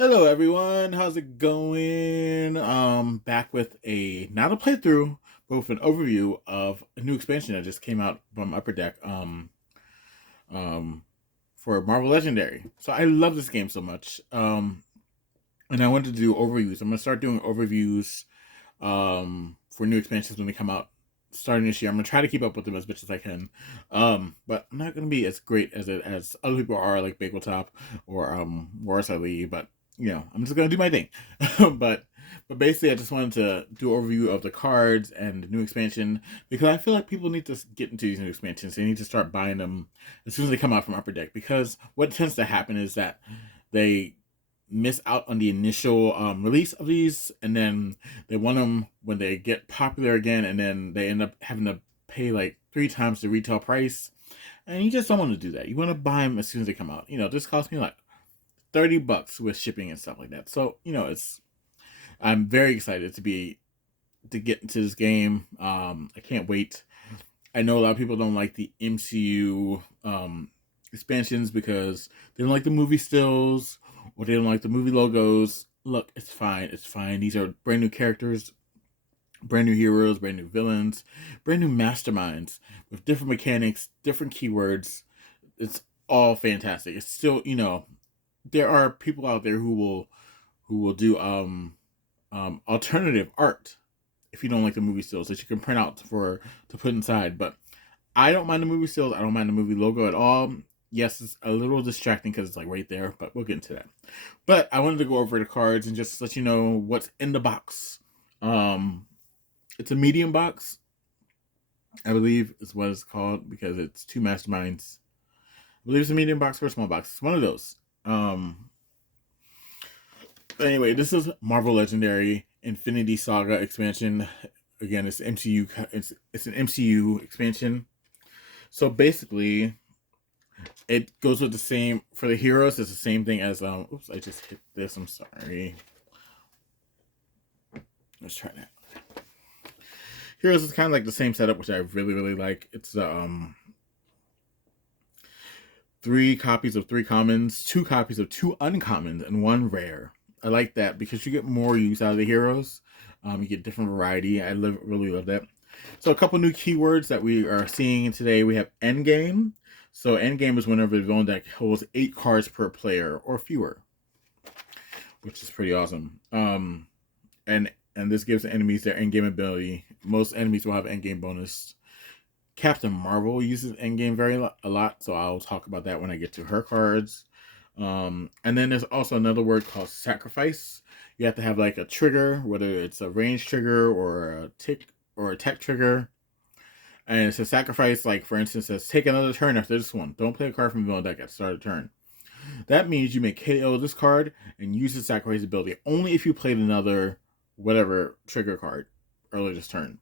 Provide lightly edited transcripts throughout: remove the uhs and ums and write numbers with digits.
Hello everyone, how's it going? Back with not a playthrough, but with an overview of a new expansion that just came out from Upper Deck, um, for Marvel Legendary. So I love this game so much. And I wanted to do overviews. I'm gonna start doing overviews, for new expansions when they come out starting this year. I'm gonna try to keep up with them as much as I can. But I'm not gonna be as great as other people are, like Bagel or Morris Ali, but I'm just gonna do my thing. but but basically I just wanted to do an overview of the cards and the new expansion because I feel like people need to get into these new expansions. They need to start buying them as soon as they come out from Upper Deck, because what tends to happen is that they miss out on the initial release of these, and then they want them when they get popular again, and then they end up having to pay like 3 times the retail price, and you just don't want to do that. You want to buy them as soon as they come out. This cost me like $30 with shipping and stuff like that. So it's I'm very excited to get into this game. I can't wait. I know a lot of people don't like the MCU expansions because they don't like the movie stills or they don't like the movie logos. Look, it's fine. It's fine. These are brand new characters, brand new heroes, brand new villains, brand new masterminds with different mechanics, different keywords. It's all fantastic. It's still, there are people out there who will do alternative art if you don't like the movie stills that you can print out to put inside. But I don't mind the movie stills. I don't mind the movie logo at all. Yes, it's a little distracting because it's like right there, but we'll get into that. But I wanted to go over the cards and just let you know what's in the box. Um, it's a medium box, I believe is what it's called, because it's two masterminds. I believe it's a medium box or a small box. It's one of those. But anyway, this is Marvel Legendary Infinity Saga expansion. Again, it's MCU. It's an MCU expansion. So basically, it goes with the same for the heroes. It's the same thing as Oops, I just hit this. I'm sorry. Let's try that. Heroes is kind of like the same setup, which I really like. It's 3 copies of 3 commons, 2 copies of 2 uncommons, and 1 rare. I like that because you get more use out of the heroes. You get different variety. Really love that. So a couple new keywords that we are seeing today. We have endgame. So endgame is whenever the villain deck holds 8 cards per player or fewer, which is pretty awesome. And this gives enemies their endgame ability. Most enemies will have endgame bonus. Captain Marvel uses endgame a lot, so I'll talk about that when I get to her cards. And then there's also another word called sacrifice. You have to have like a trigger, whether it's a range trigger or a tick or a tech trigger. And it's a sacrifice, like for instance, says take another turn after this one. Don't play a card from the villain deck at the start of the turn. That means you may KO this card and use the sacrifice ability only if you played another whatever trigger card earlier this turn.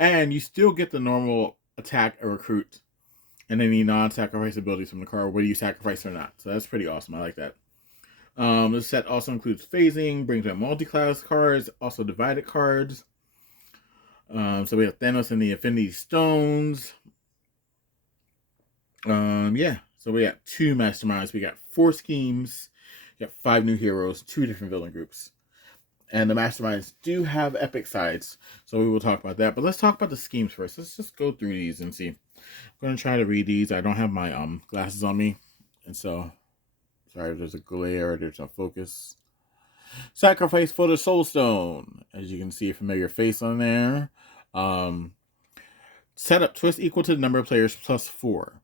And you still get the normal attack or recruit and any non-sacrifice abilities from the card, whether you sacrifice or not. So that's pretty awesome. I like that. This set also includes phasing, brings in multi-class cards, also divided cards. So we have Thanos and the Infinity Stones. Yeah. So we got 2 masterminds. We got 4 schemes. We got 5 new heroes, 2 different villain groups. And the masterminds do have epic sides, so we will talk about that. But let's talk about the schemes first. Let's just go through these and see. I'm going to try to read these. I don't have my glasses on me, and so sorry if there's a glare, there's no focus. Sacrifice for the Soul Stone. As you can see, a familiar face on there. Um, Setup twist equal to the number of players plus 4.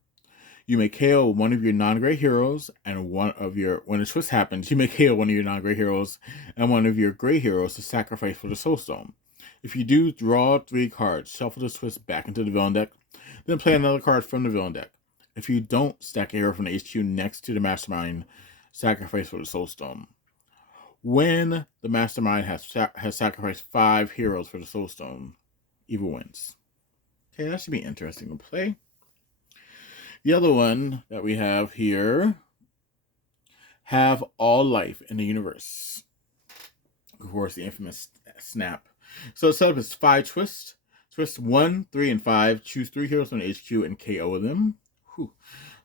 You may KO one of your non-gray heroes, and when a twist happens, you may KO one of your non-gray heroes and one of your gray heroes to sacrifice for the Soul Stone. If you do, draw 3 cards, shuffle the twist back into the villain deck, then play another card from the villain deck. If you don't, stack a hero from the HQ next to the mastermind, sacrifice for the Soul Stone. When the mastermind has sacrificed 5 heroes for the Soul Stone, evil wins. Okay, that should be interesting to play. The other one that we have here, have all life in the universe. Of course, the infamous snap. So the setup is 5 twists. Twist 1, 3, and 5. Choose 3 heroes from the HQ and KO them. Whew.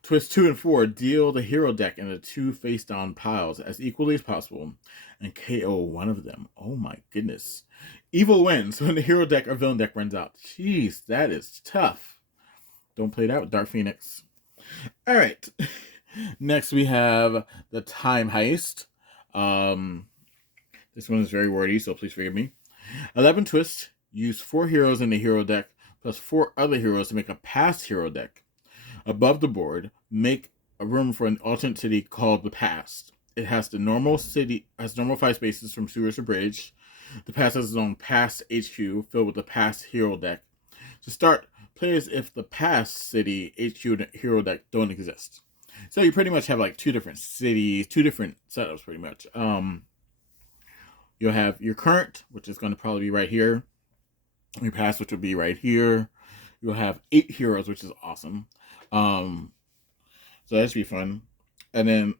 Twist 2 and 4 deal the hero deck into 2 face down piles as equally as possible and KO one of them. Oh my goodness. Evil wins when the hero deck or villain deck runs out. Jeez, that is tough. Don't play that with Dark Phoenix. Alright. Next we have the Time Heist. This one is very wordy, so please forgive me. 11 twists. Use 4 heroes in the hero deck plus 4 other heroes to make a past hero deck. Above the board, make a room for an alternate city called the Past. It has the normal 5 spaces from sewers to bridge. The Past has its own Past HQ filled with the Past hero deck. To start, play as if the Past city HQ and hero deck don't exist. So you pretty much have like 2 different cities, 2 different setups pretty much. You'll have your current, which is going to probably be right here. Your past, which will be right here. You'll have 8 heroes, which is awesome. So that should be fun. And then,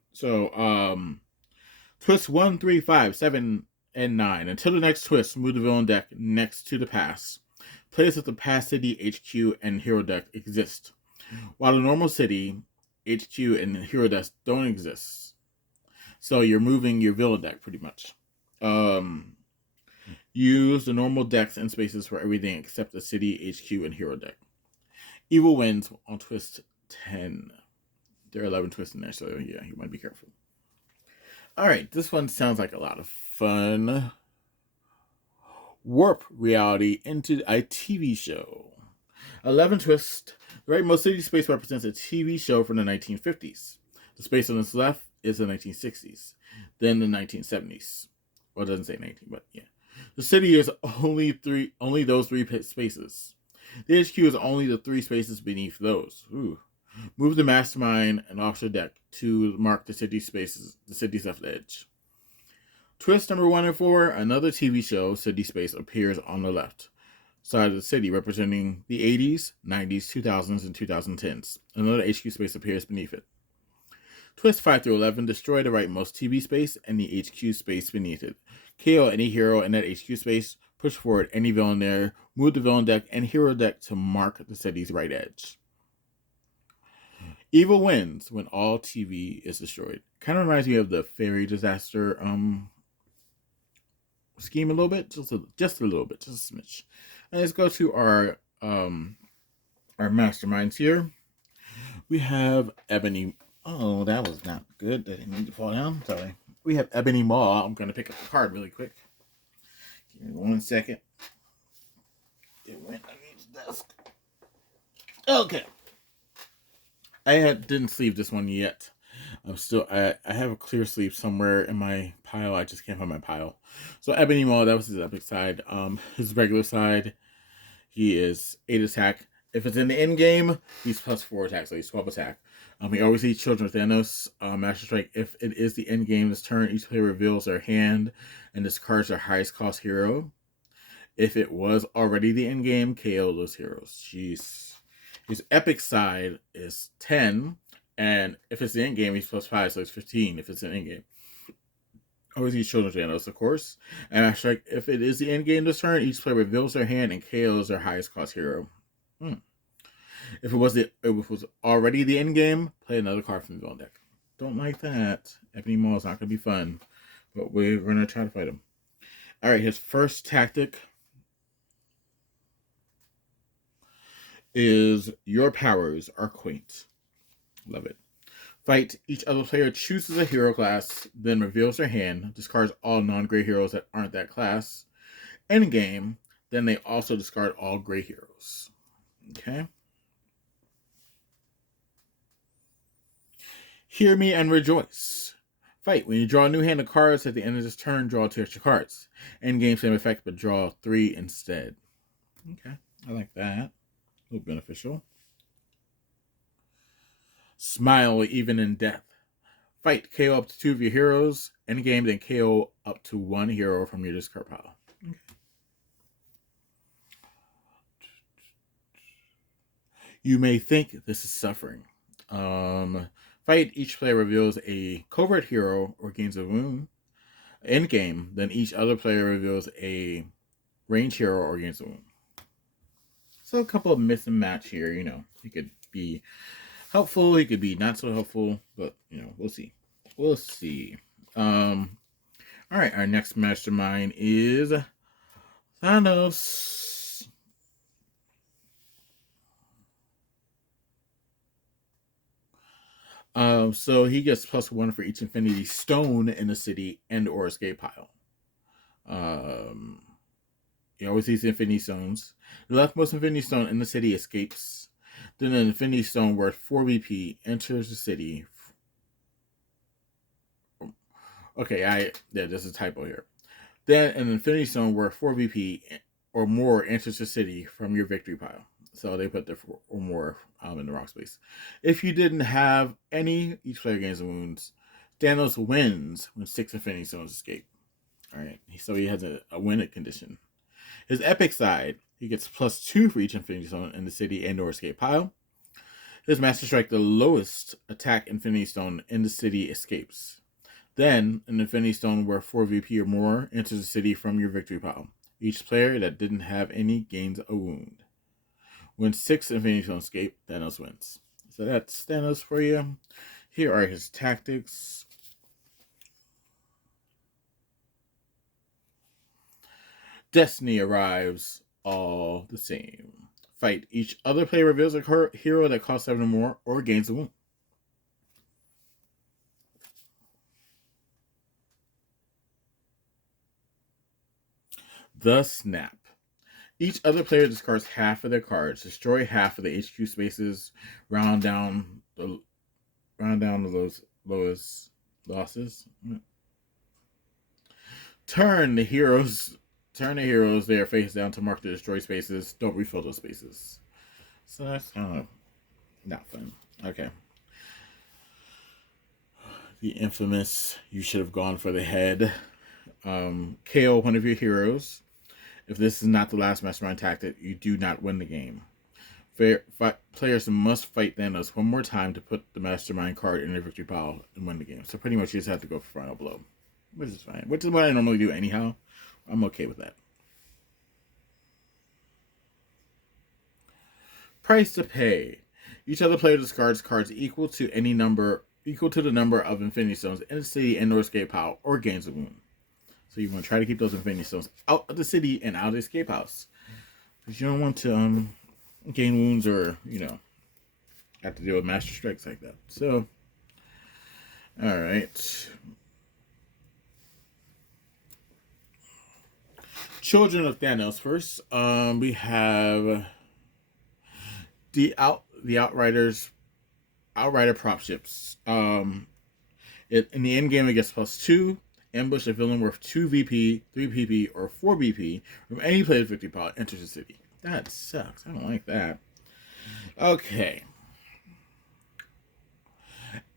twist 1, 3, 5, 7, and 9. Until the next twist, move the villain deck next to the past. Play as if the past city, HQ, and hero deck exist. While the normal city, HQ, and hero decks don't exist. So you're moving your villain deck pretty much. Use the normal decks and spaces for everything except the city, HQ, and hero deck. Evil wins on twist 10. There are 11 twists in there, so yeah, you might be careful. Alright, this one sounds like a lot of fun. Warp reality into a TV show. 11 twists. The rightmost city space represents a TV show from the 1950s. The space on its left is the 1960s. Then the 1970s. Well, it doesn't say 19, but yeah. The city is only those 3 spaces. The HQ is only the 3 spaces beneath those. Ooh. Move the mastermind and officer deck to mark the city's left edge. Twist number 1 and 4, another TV show, city space, appears on the left side of the city, representing the 80s, 90s, 2000s, and 2010s. Another HQ space appears beneath it. Twist 5 through 11, destroy the rightmost TV space and the HQ space beneath it. KO any hero in that HQ space, push forward any villain there, move the villain deck and hero deck to mark the city's right edge. Evil wins when all TV is destroyed. Kind of reminds me of the fairy disaster scheme a little bit, just a little bit, just a smidge. And let's go to our masterminds here. We have Ebony. Oh, that was not good. That didn't need to fall down. Sorry. We have Ebony Maw. I'm going to pick up the card really quick. Give me 1 second. It went underneath the desk. Okay. I didn't sleeve this one yet. I have a clear sleeve somewhere in my pile. I just can't find my pile. So Ebony Maw, that was his epic side. His regular side, he is 8 attack. If it's in the end game, he's plus 4 attack, so he's 12 attack. He always eats Children of Thanos. Master Strike, if it is the end game this turn, each player reveals their hand and discards their highest cost hero. If it was already the end game, KO those heroes. Jeez. His epic side is 10, and if it's the end game, he's plus 5, so it's 15 if it's an end game. Always eats Children of Thanos, of course. And Master Strike, if it is the end game this turn, each player reveals their hand and KOs their highest cost hero. If it was already the end game, play another card from the villain deck. Don't like that. Ebony Maw is not going to be fun, but we're going to try to fight him. All right, his first tactic is your powers are quaint. Love it. Fight. Each other player chooses a hero class, then reveals their hand, discards all non-gray heroes that aren't that class. End game, then they also discard all gray heroes. Okay. Hear me and rejoice. Fight. When you draw a new hand of cards at the end of this turn, draw 2 extra cards. End game, same effect, but draw 3 instead. Okay, I like that. A little beneficial. Smile even in death. Fight. KO up to 2 of your heroes. End game, then KO up to 1 hero from your discard pile. Okay. You may think this is suffering. Fight. Each player reveals a covert hero or gains a wound. End game, then each other player reveals a range hero or gains a wound. So a couple of miss and match here. You know, you could be helpful. He could be not so helpful, but we'll see. We'll see. All right, our next mastermind is Thanos. So he gets +1 for each Infinity Stone in the city and/or escape pile. He always sees the Infinity Stones. The leftmost Infinity Stone in the city escapes. Then an Infinity Stone worth 4 BP enters the city. Okay, there's a typo here. Then an Infinity Stone worth 4 BP or more enters the city from your victory pile. So they put the 4 or more in the wrong space. If you didn't have any, each player gains wounds. Thanos wins when 6 Infinity Stones escape. All right, so he has a win condition. His epic side, he gets +2 for each Infinity Stone in the city and/or escape pile. His Master Strike, the lowest attack Infinity Stone in the city, escapes. Then, an Infinity Stone worth 4 VP or more enters the city from your victory pile. Each player that didn't have any gains a wound. When 6 Infinity Stones escape, Thanos wins. So that's Thanos for you. Here are his tactics. Destiny arrives all the same. Fight. Each other player reveals a hero that costs 7 or more or gains a wound. The Snap. Each other player discards half of their cards, destroy half of the HQ spaces, round down the lowest losses. Turn the heroes their face down to mark the destroyed spaces. Don't refill those spaces. So that's kind of not fun. Okay. The infamous "you should have gone for the head." KO one of your heroes. If this is not the last mastermind tactic, you do not win the game. Players must fight Thanos one more time to put the mastermind card in their victory pile and win the game. So pretty much you just have to go for final blow, which is fine. Which is what I normally do anyhow. I'm okay with that. Price to pay. Each other player discards cards equal to the number of Infinity Stones in the city and/or escape pile or gains a wound. So you want to try to keep those Infinity Stones out of the city and out of the escape house, because you don't want to gain wounds or have to deal with master strikes like that. So, all right. Children of Thanos first. We have the Outrider prop ships. In the end game, it gets +2. Ambush a villain worth 2 VP, 3 PP, or 4 BP from any player's victory pile enters the city. That sucks. I don't like that. Okay.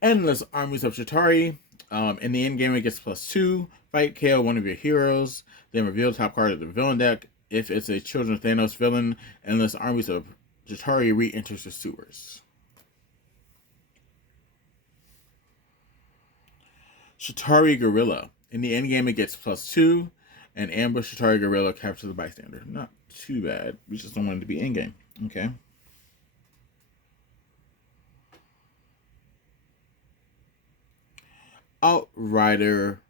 Endless armies of Chitauri. In the end game, it gets +2. Fight, KO one of your heroes. Then reveal the top card of the villain deck. If it's a Children of Thanos villain, Endless armies of Chitauri re-enters the sewers. Chitauri Gorilla. In the endgame, it gets +2, and ambush Chitauri Gorilla captures the bystander. Not too bad. We just don't want it to be endgame. Okay. Outrider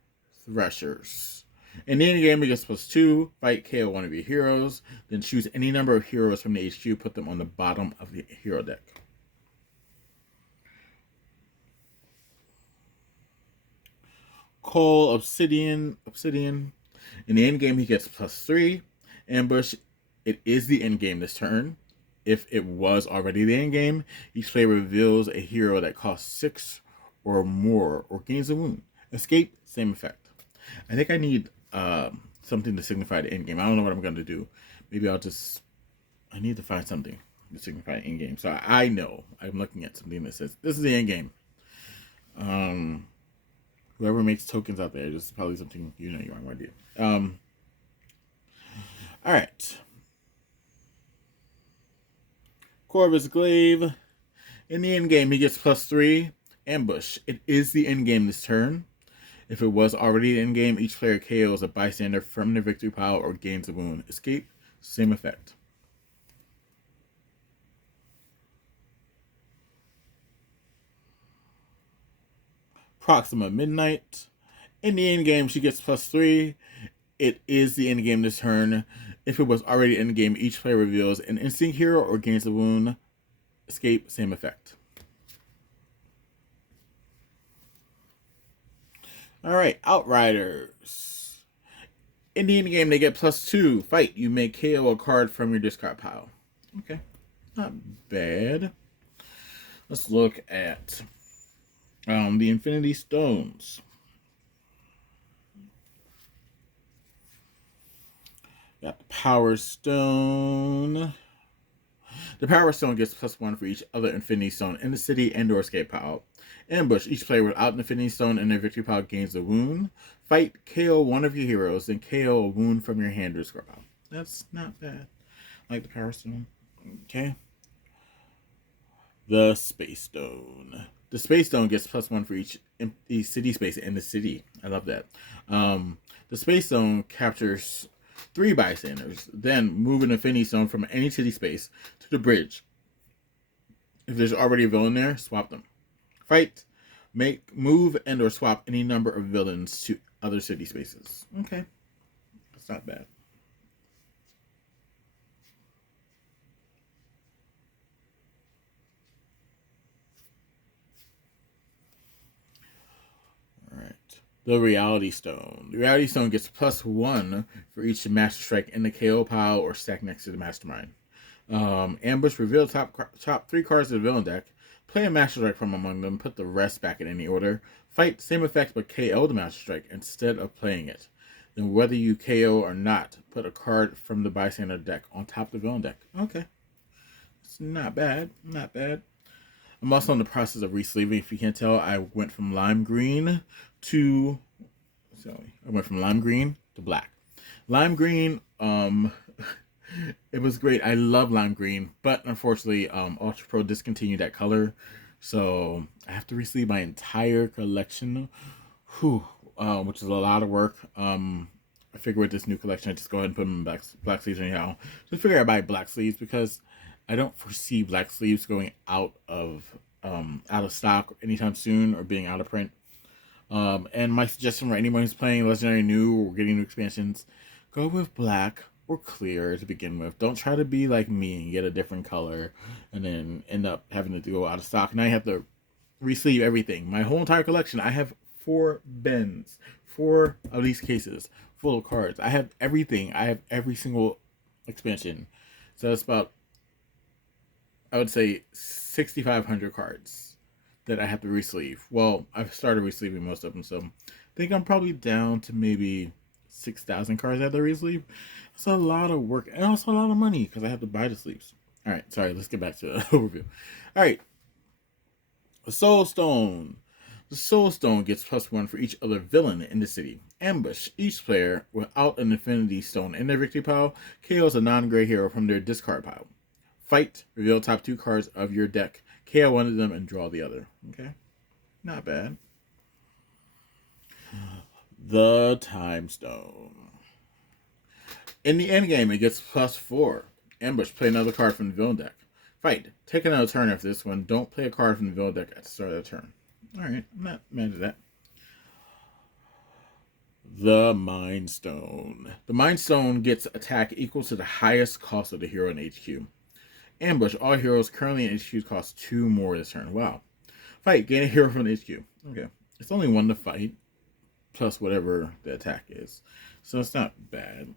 Threshers. In the endgame, it gets +2. Fight, KO one of your heroes. Then choose any number of heroes from the HQ. Put them on the bottom of the hero deck. Cole Obsidian. In the end game, he gets +3. Ambush. It is the end game this turn. If it was already the end game, each player reveals a hero that costs 6 or more or gains a wound. Escape, same effect. I think I need something to signify the end game. I don't know what I'm going to do. Maybe I need to find something to signify end game. So I know I'm looking at something that says this is the end game. Whoever makes tokens out there, this is probably something you might want to do. All right. Corvus Glaive. In the end game, he gets +3. Ambush. It is the end game this turn. If it was already the end game, each player KOs a bystander from their victory pile or gains a wound. Escape, same effect. Proxima Midnight. In the end game, she gets +3. It is the end game this turn. If it was already in the game, each player reveals an instinct hero or gains a wound. Escape, same effect. Alright, Outriders. In the end game, they get +2. Fight, you may KO a card from your discard pile. Okay, not bad. Let's look at the Infinity Stones. Got the Power Stone. The Power Stone gets +1 for each other Infinity Stone in the city and or escape pile. Ambush. Each player without an Infinity Stone in their victory pile gains a wound. Fight. KO one of your heroes, then KO a wound from your hand or discard pile. That's not bad. I like the Power Stone. Okay. The Space Stone. The Space Stone gets +1 for each empty city space in the city. I love that. The Space Stone captures 3 bystanders. Then move an Infinity Stone from any city space to the bridge. If there's already a villain there, swap them. Fight. Move and or swap any number of villains to other city spaces. Okay. That's not bad. Alright. The Reality Stone. The Reality Stone gets +1 for each Master Strike in the KO pile or stack next to the Mastermind. Ambush. Reveal top 3 cards of the villain deck. Play a Master Strike from among them. Put the rest back in any order. Fight. Same effect, but KO the Master Strike instead of playing it. Then whether you KO or not, put a card from the bystander deck on top of the villain deck. Okay. It's not bad. Not bad. I'm also in the process of resleeving. If you can't tell, I went from lime green to black. Lime green, it was great. I love lime green, but unfortunately, Ultra Pro discontinued that color, so I have to resleeve my entire collection. Which is a lot of work. I figure with this new collection, I just go ahead and put them in black sleeves anyhow. So I figure I buy black sleeves because I don't foresee black sleeves going out of stock anytime soon or being out of print. And my suggestion for anyone who's playing Legendary New or getting new expansions, go with black or clear to begin with. Don't try to be like me and get a different color and then end up having to go out of stock. Now you have to resleeve everything. My whole entire collection, I have 4 bins, 4 of these cases full of cards. I have everything. I have every single expansion. So that's about, I would say, 6,500 cards that I have to resleeve. Well, I've started resleeving most of them, so I think I'm probably down to maybe 6,000 cards I have to resleeve. It's a lot of work and also a lot of money because I have to buy the sleeves. All right, sorry, let's get back to the overview. All right, the Soul Stone. The Soul Stone gets +1 for each other villain in the city. Ambush. Each player without an Infinity Stone in their victory pile KOs a non-gray hero from their discard pile. Fight. Reveal top 2 cards of your deck. KO one of them and draw the other. Okay. Not bad. The Time Stone. In the end game, it gets +4. Ambush. Play another card from the villain deck. Fight. Take another turn after this one. Don't play a card from the villain deck at the start of the turn. Alright, I'm not mad at that. The Mind Stone. The Mind Stone gets attack equal to the highest cost of the hero in HQ. Ambush. All heroes currently in HQ cost 2 more this turn. Wow. Fight. Gain a hero from the HQ. Okay. It's only 1 to fight, plus whatever the attack is. So it's not bad.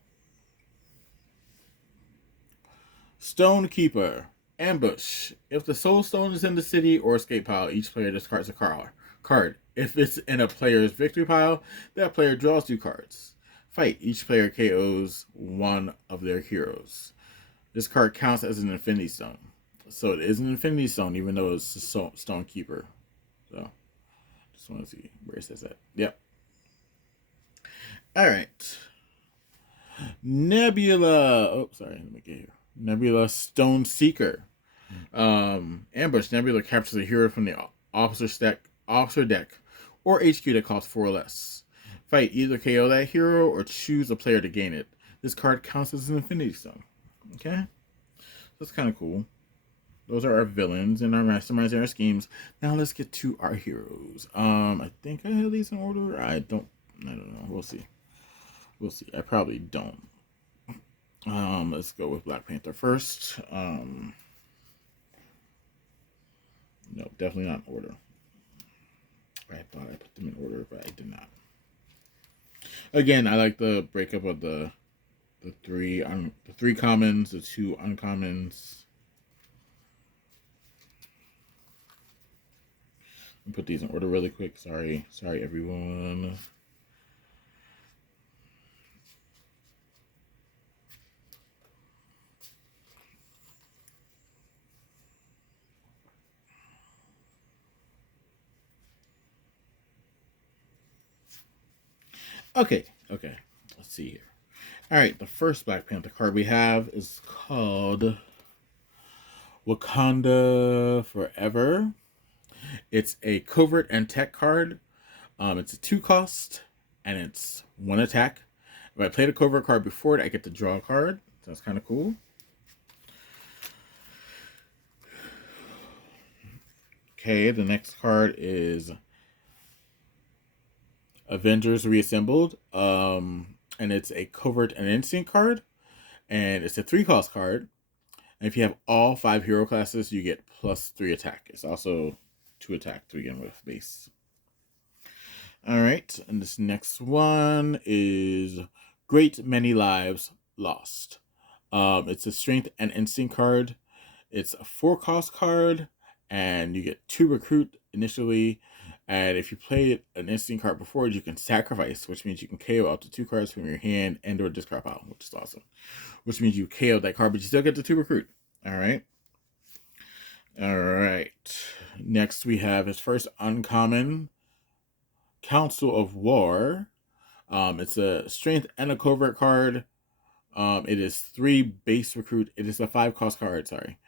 Stone Keeper. Ambush. If the Soul Stone is in the city or escape pile, each player discards a card. If it's in a player's victory pile, that player draws 2 cards. Fight. Each player KOs one of their heroes. This card counts as an Infinity Stone. So it is an Infinity Stone, even though it's a Stone Keeper. So, just want to see where it says that. Yep. Alright. Nebula. Oh, sorry. Let me get here. Nebula Stone Seeker. Ambush. Nebula captures a hero from the officer deck or HQ that costs 4 or less. Fight. Either KO that hero or choose a player to gain it. This card counts as an Infinity Stone. Okay? That's kind of cool. those are our villains and our masterminds and our schemes. Now let's get to our heroes. I think I have these in order. I don't know. We'll see. We'll see. I probably don't. Let's go with Black Panther first. No, definitely not in order. I thought I put them in order, but I did not. Again, I like the breakup of the three commons, the two uncommons. Let me put these in order really quick. Sorry, everyone. Okay. Let's see here. All right, the first Black Panther card we have is called Wakanda Forever. It's a covert and tech card. It's a 2 cost and it's 1 attack. If I played a covert card before it, I get to draw a card. So that's kind of cool. Okay, the next card is Avengers Reassembled. And it's a covert and instinct card. And it's a 3 cost card. And if you have all 5 hero classes, you get +3 attack. It's also 2 attack to begin with, base. All right, and this next one is Great Many Lives Lost. It's a strength and instinct card. It's a 4 cost card, and you get 2 recruit initially. And if you play an instinct card before, you can sacrifice, which means you can KO up to 2 cards from your hand and or discard pile, which is awesome. Which means you KO that card, but you still get the 2 recruit. All right. Next, we have his first uncommon, Council of War. It's a strength and a covert card. It is 3 base recruit. It is a 5 cost card, sorry.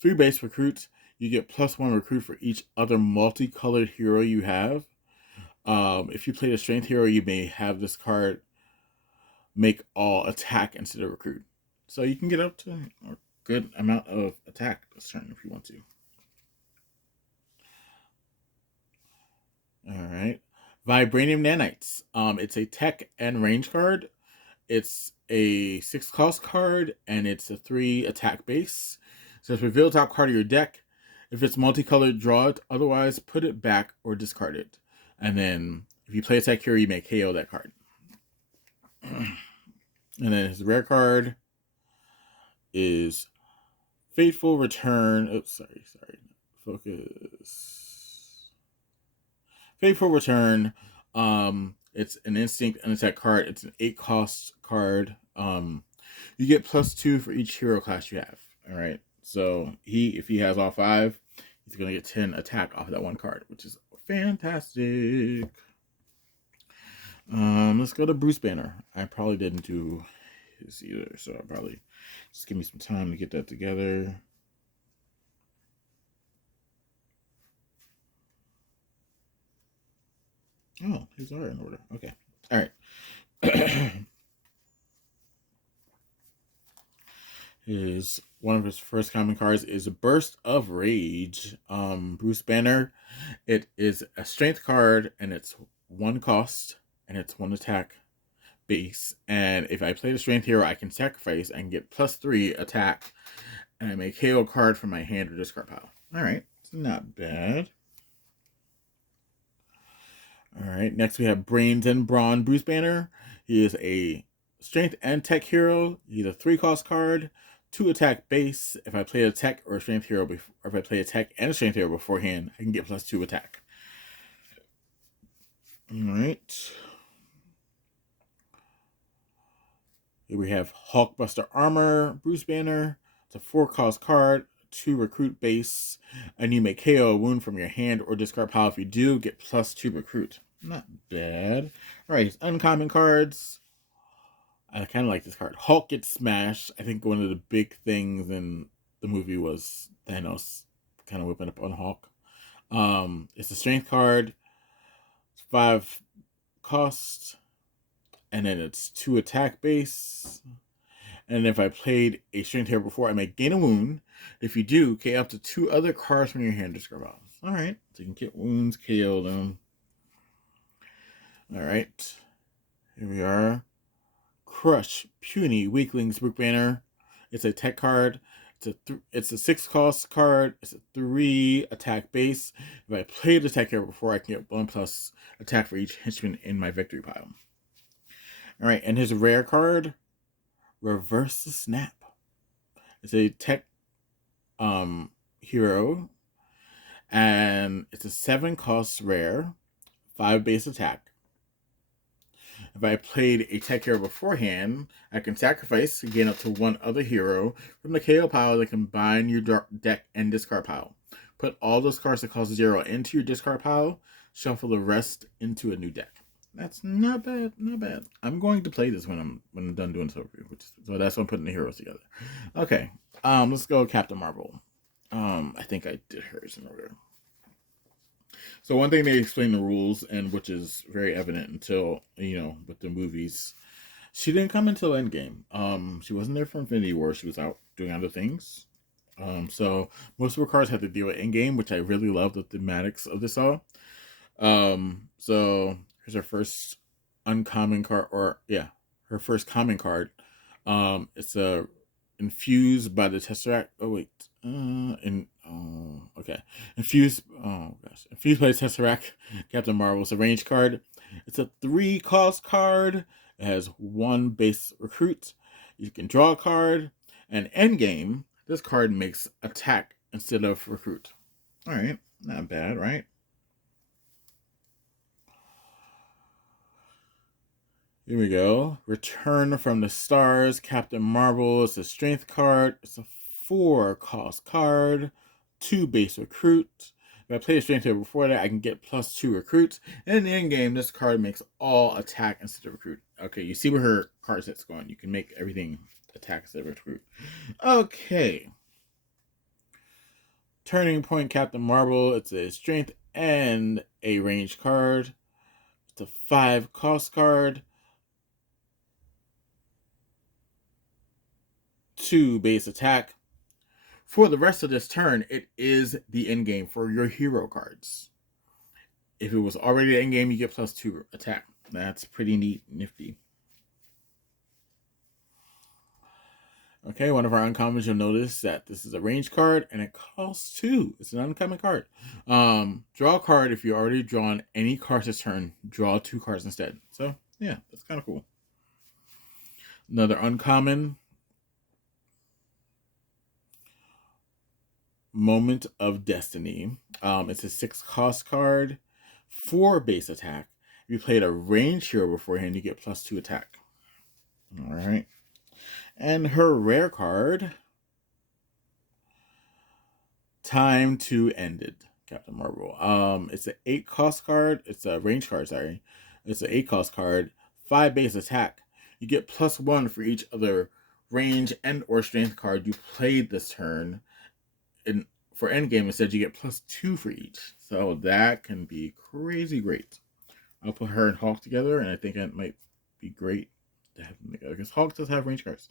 3 base recruits. You get +1 recruit for each other multicolored hero you have. If you play a strength hero, you may have this card make all attack instead of recruit. So you can get up to a good amount of attack this turn if you want to. All right. Vibranium Nanites. It's a tech and range card. It's a 6 cost card, and it's a 3 attack base. So if reveal top card of your deck. If it's multicolored, draw it. Otherwise, put it back or discard it. And then if you play attack hero, you may KO that card. And then his rare card is Fateful Return. Oops, sorry. Focus. Fateful Return. It's an instinct and attack card. It's an 8 cost card. You get +2 for each hero class you have. All right. So if he has all 5, he's gonna get 10 attack off of that 1 card, which is fantastic. Let's go to Bruce Banner. I probably didn't do his either, so I'll probably just give me some time to get that together. Oh, his are in order. Okay. All right. One of his first common cards is a Burst of Rage. Bruce Banner. It is a strength card, and it's 1 cost, and it's 1 attack base. And if I play the strength hero, I can sacrifice and get +3 attack, and I may KO a card from my hand or discard pile. All right, it's not bad. All right, next we have Brains and Brawn Bruce Banner. He is a strength and tech hero. He's a 3 cost card. 2 attack base. If I play a tech or a strength hero, or if I play a tech and a strength hero beforehand, I can get +2 attack. All right. Here we have Hulkbuster Armor, Bruce Banner. It's a 4 cost card, 2 recruit base, and you may KO a wound from your hand or discard pile. If you do, get +2 recruit. Not bad. All right, uncommon cards. I kind of like this card. Hulk gets smashed. I think one of the big things in the movie was Thanos kind of whipping up on Hulk. It's a strength card. It's 5 cost. And then it's 2 attack base. And if I played a strength hero before, I may gain a wound. If you do, KO up to 2 other cards from your hand discard pile. Alright, so you can get wounds, KO them. Alright, here we are. Crush, Puny, Weaklings, Brook Banner. It's a tech card. It's a 6 cost card. It's a 3 attack base. If I play the attack here before, I can get 1+ attack for each henchman in my victory pile. Alright, and here's a rare card. Reverse the Snap. It's a tech hero. And it's a 7 cost rare, 5 base attack. If I played a tech hero beforehand, I can sacrifice to gain up to 1 other hero from the KO pile that combine your deck and discard pile. Put all those cards that cost 0 into your discard pile, shuffle the rest into a new deck. That's not bad, not bad. I'm going to play this when I'm done doing this overview, so that's why I'm putting the heroes together. Okay, let's go Captain Marvel. I think I did hers in order. So one thing they explain the rules, and which is very evident until, with the movies, she didn't come until Endgame. She wasn't there for Infinity War. She was out doing other things. So most of her cards had to deal with Endgame, which I really love the thematics of this all. So here's her first uncommon card, her first common card. It's a infused by the Tesseract. Oh wait, okay. Infused by the Tesseract. Captain Marvel's a range card. It's a 3 cost card. It has 1 base recruit. You can draw a card. And endgame, this card makes attack instead of recruit. Alright, not bad, right? Here we go. Return from the Stars. Captain Marvel is a strength card. It's a 4 cost card. 2 base recruit. If I play a strength hero before that, I can get +2 recruit. And in the end game, this card makes all attack instead of recruit. Okay, you see where her card set's going. You can make everything attack instead of recruit. Okay. Turning Point Captain Marvel. It's a strength and a range card. It's a 5 cost card. 2 base attack. For the rest of this turn, it is the end game for your hero cards. If it was already the end game, you get +2 attack. That's pretty neat, nifty. Okay, one of our uncommons, you'll notice that this is a range card and it costs 2. It's an uncommon card. Draw a card. If you already drawn any cards this turn, draw 2 cards instead. So yeah, that's kind of cool. Another uncommon, Moment of Destiny. It's a 6 cost card, 4 base attack. If you played a range hero beforehand, you get +2 attack. Alright. And her rare card, Time to End It, Captain Marvel. It's an 8 cost card. It's a range card, sorry. It's an 8 cost card, 5 base attack. You get +1 for each other range and or strength card you played this turn. And for endgame, instead, you get +2 for each. So that can be crazy great. I'll put her and Hulk together, and I think it might be great to have them together because Hulk does have range cards.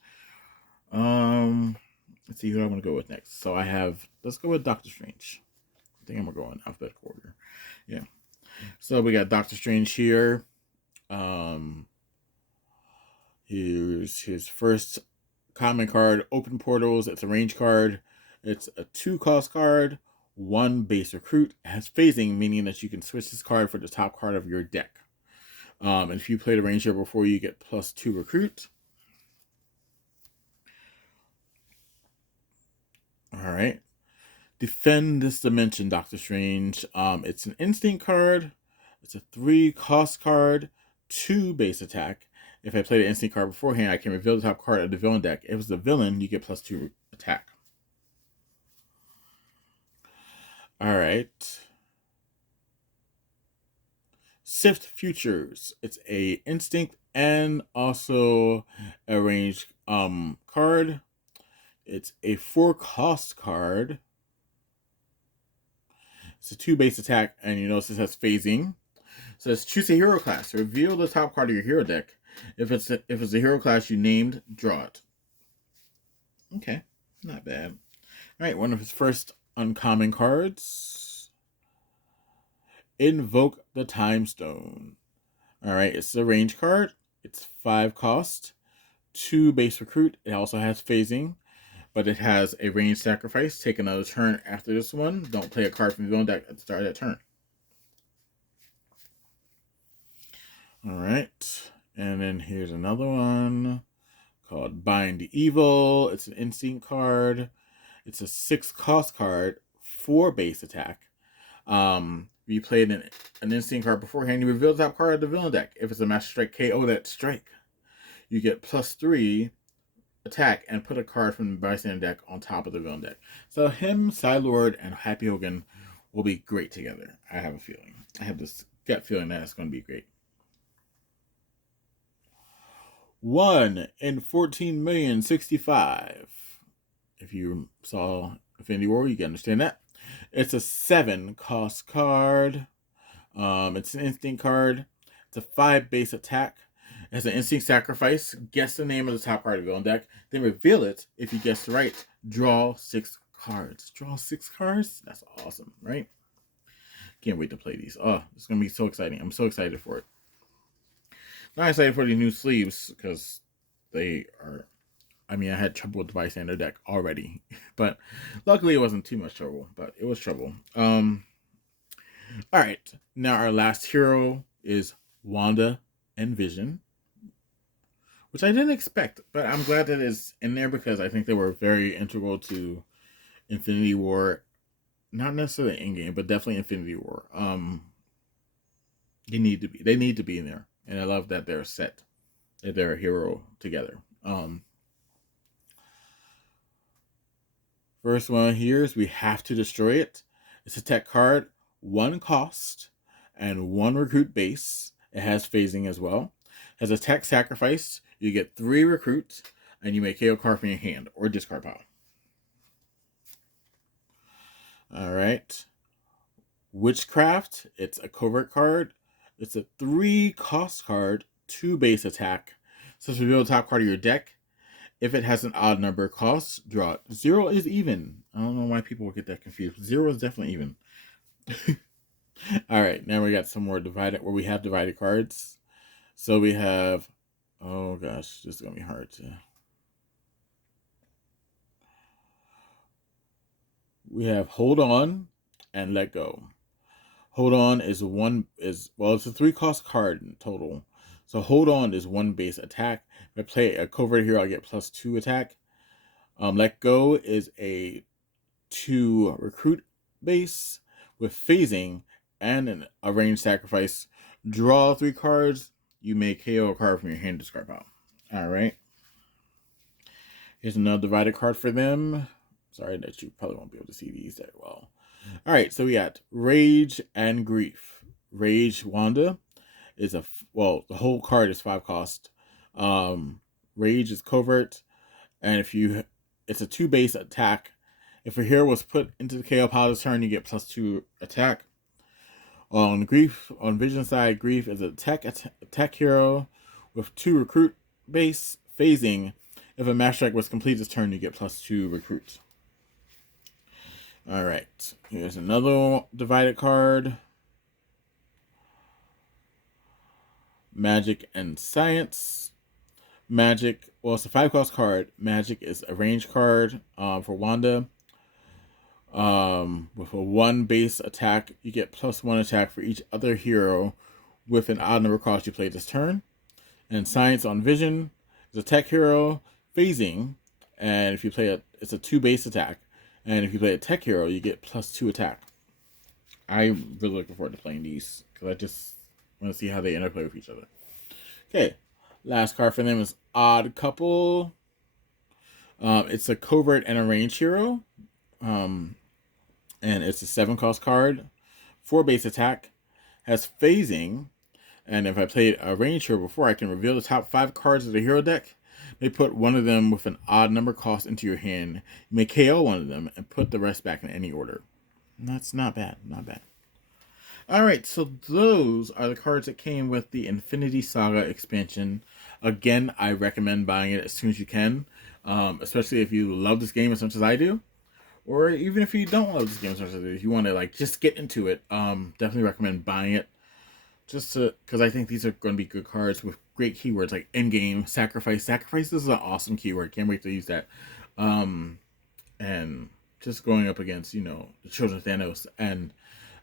Let's see who I want to go with next. So let's go with Doctor Strange. I think I'm gonna go in alphabetical order. Yeah. So we got Doctor Strange here. Here's his first common card, Open Portals. It's a range card. It's a 2 cost card, 1 base recruit. It has phasing, meaning that you can switch this card for the top card of your deck. And if you played a ranger before, you get +2 recruit. Alright. Defend This Dimension, Doctor Strange. It's an instinct card. It's a 3 cost card, 2 base attack. If I played an instinct card beforehand, I can reveal the top card of the villain deck. If it's the villain, you get +2 attack. Alright. Sift Futures. It's a instinct and also a range card. It's a 4 cost card. It's a 2 base attack, and you notice this has phasing. So it's choose a hero class. Reveal the top card of your hero deck. If it's a hero class you named, draw it. Okay, not bad. All right, one of his first uncommon cards. Invoke the Time Stone. All right, it's a range card. It's 5 cost, 2 base recruit. It also has phasing, but it has a range sacrifice. Take another turn after this one. Don't play a card from your own deck at the start of that turn. All right, and then here's another one called Bind Evil. It's an instinct card. It's a 6 cost card, 4 base attack. You played an instinct card beforehand, you reveal the top card of the villain deck. If it's a Master Strike KO that strike, you get +3 attack and put a card from the bystander deck on top of the villain deck. So him, Psylord, and Happy Hogan will be great together. I have a feeling. I have this gut feeling that it's going to be great. 1 in 14,065,000. If you saw Infinity War, you can understand that. It's a 7 cost card. It's an instinct card. It's a 5 base attack. It has an instinct sacrifice. Guess the name of the top card of the villain deck. Then reveal it. If you guess right, draw 6 cards. Draw 6 cards? That's awesome, right? Can't wait to play these. Oh, it's going to be so exciting. I'm so excited for it. Not excited for these new sleeves because they are... I mean, I had trouble with the bystander deck already, but luckily it wasn't too much trouble, but it was trouble. All right, now our last hero is Wanda and Vision, which I didn't expect, but I'm glad that it's in there because I think they were very integral to Infinity War. Not necessarily in-game, but definitely Infinity War. They need to be in there, and I love that they're set, that they're a hero together. First one here is We Have to Destroy It. It's a tech card, 1 cost, and 1 recruit base. It has phasing as well. It has a tech sacrifice. You get 3 recruits, and you may KO card from your hand or discard pile. All right. Witchcraft. It's a covert card. It's a 3 cost card, 2 base attack. So it's reveal the top card of your deck. If it has an odd number cost, draw it. 0 is even. I don't know why people would get that confused. 0 is definitely even. All right, now we got some more divided, where we have divided cards. So we have, oh gosh, this is gonna be hard to. We have Hold On and Let Go. Hold On is it's a 3 cost card in total. So Hold On is 1 base attack. If I play a covert hero, I get +2 attack. Let Go is a 2 recruit base with phasing and a range sacrifice. Draw 3 cards. You may KO a card from your hand, discard pile. All right. Here's another divided card for them. Sorry that you probably won't be able to see these that well. All right, so we got Rage and Grief. Rage Wanda is the whole card is 5 cost. Rage is covert, and it's a 2 base attack. If a hero was put into the KO pile this turn, you get +2 attack. On Vision side, Grief is a tech hero with 2 recruit base phasing. If a Master Strike was complete this turn, you get +2 recruit. All right, here's another divided card. Magic and Science. Magic, it's a 5 cost card. Magic is a range card for Wanda. With a 1 base attack, you get +1 attack for each other hero with an odd number cost you play this turn. And Science on Vision is a tech hero, phasing, and if you play it's a 2 base attack. And if you play a tech hero, you get +2 attack. I'm really looking forward to playing these because I just want to see how they interplay with each other. Okay, last card for them is Odd Couple. It's a covert and a range hero. And it's a 7 cost card, 4 base attack, has phasing, and if I played a range hero before, I can reveal the top 5 cards of the hero deck. You may put one of them with an odd number cost into your hand. You may KO one of them and put the rest back in any order. And that's not bad, not bad. Alright, so those are the cards that came with the Infinity Saga expansion. Again, I recommend buying it as soon as you can, especially if you love this game as much as I do. or even if you don't love this game, if you want to like just get into it, definitely recommend buying it. Just because I think these are going to be good cards with great keywords like endgame, sacrifice. Sacrifice is an awesome keyword. Can't wait to use that. Um, and just going up against the children of Thanos, and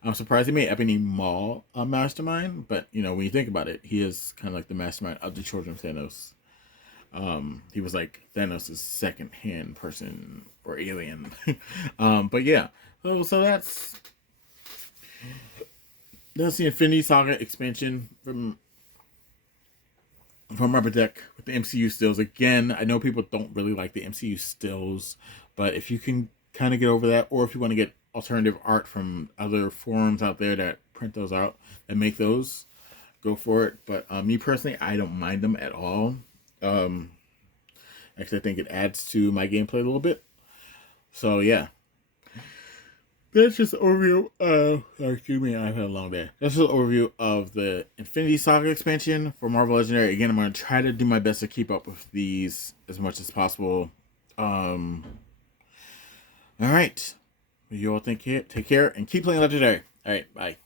I'm surprised he made Ebony Maw a mastermind, but when you think about it, he is kind of like the mastermind of the children of Thanos. He was like Thanos' second hand person or alien. But yeah, so that's the Infinity Saga expansion from Rubber Deck with the MCU stills. Again, I know people don't really like the MCU stills, but if you can kind of get over that, or if you want to get alternative art from other forums out there that print those out and make those, go for it. But me personally, I don't mind them at all. Actually, I think it adds to my gameplay a little bit. So yeah, that's just an overview. Excuse me, I've had a long day. That's just an overview of the Infinity Saga expansion for Marvel Legendary. Again, I'm going to try to do my best to keep up with these as much as possible. All right. You all take care and keep playing Legendary. All right, bye.